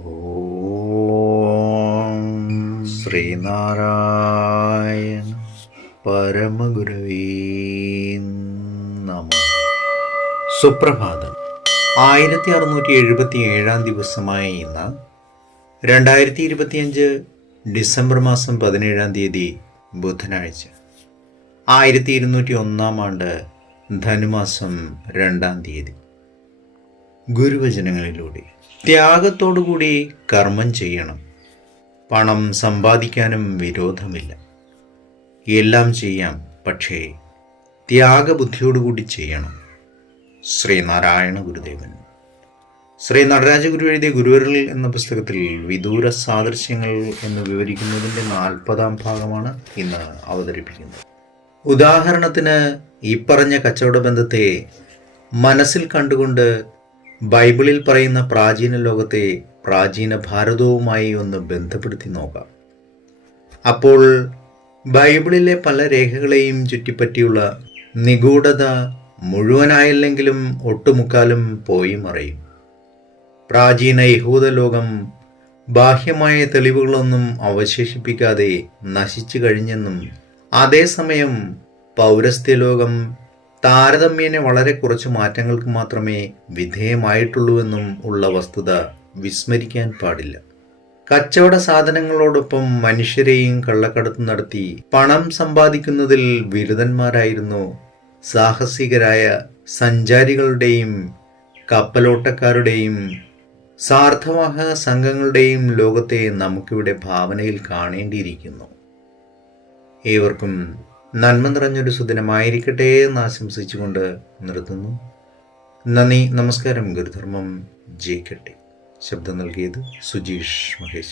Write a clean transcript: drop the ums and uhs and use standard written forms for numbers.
ഓം ശ്രീനാരായണ പരമഗുരവേ നമഃ. സുപ്രഭാതം. 1677 ദിവസമായ ഇന്ന് 2025 ഡിസംബർ മാസം 17 ബുധനാഴ്ച, 1201 ആണ്ട് ധനുമാസം 2 ഗുരുവചനങ്ങളിലൂടെ ത്യാഗത്തോടുകൂടി കർമ്മം ചെയ്യണം. പണം സമ്പാദിക്കാനും വിരോധമില്ല. എല്ലാം ചെയ്യാം, പക്ഷേ ത്യാഗബുദ്ധിയോടുകൂടി ചെയ്യണം. ശ്രീനാരായണ ഗുരുദേവൻ. ശ്രീ നടരാജഗുരു എഴുതിയ ഗുരുവരൽ എന്ന പുസ്തകത്തിൽ വിദൂര സാദൃശ്യങ്ങൾ എന്ന് വിവരിക്കുന്നതിൻ്റെ 40-ാം ഭാഗമാണ് ഇന്ന് അവതരിപ്പിക്കുന്നത്. ഉദാഹരണത്തിന്, ഈ പറഞ്ഞ കച്ചവട ബന്ധത്തെ മനസ്സിൽ കണ്ടുകൊണ്ട് ബൈബിളിൽ പറയുന്ന പ്രാചീന ലോകത്തെ പ്രാചീന ഭാരതവുമായി ഒന്ന് ബന്ധപ്പെടുത്തി നോക്കാം. അപ്പോൾ ബൈബിളിലെ പല രേഖകളെയും ചുറ്റിപ്പറ്റിയുള്ള നിഗൂഢത മുഴുവനായില്ലെങ്കിലും ഒട്ടുമുക്കാലും പോയി മറയും. പ്രാചീന യഹൂദ ലോകം ബാഹ്യമായ തെളിവുകളൊന്നും അവശേഷിപ്പിക്കാതെ നശിച്ചു കഴിഞ്ഞെന്നും, അതേസമയം പൗരസ്ത്യ ലോകം താരതമ്യേന വളരെ കുറച്ച് മാറ്റങ്ങൾക്ക് മാത്രമേ വിധേയമായിട്ടുള്ളൂവെന്നും ഉള്ള വസ്തുത വിസ്മരിക്കാൻ പാടില്ല. കച്ചവട സാധനങ്ങളോടൊപ്പം മനുഷ്യരെയും കള്ളക്കടത്ത് നടത്തി പണം സമ്പാദിക്കുന്നതിൽ ബിരുദന്മാരായിരുന്നു സാഹസികരായ സഞ്ചാരികളുടെയും കപ്പലോട്ടക്കാരുടെയും സാർത്ഥവാഹക സംഘങ്ങളുടെയും ലോകത്തെ നമുക്കിവിടെ ഭാവനയിൽ കാണേണ്ടിയിരിക്കുന്നു. ഏവർക്കും നന്മ നിറഞ്ഞൊരു സുദിനമായിരിക്കട്ടെ എന്ന് ആശംസിച്ചുകൊണ്ട് നിർത്തുന്നു. നന്ദി, നമസ്കാരം. ഗുരുധർമ്മം ജയിക്കട്ടെ. ശബ്ദം നൽകിയത് സുജീഷ് മഹേഷ്.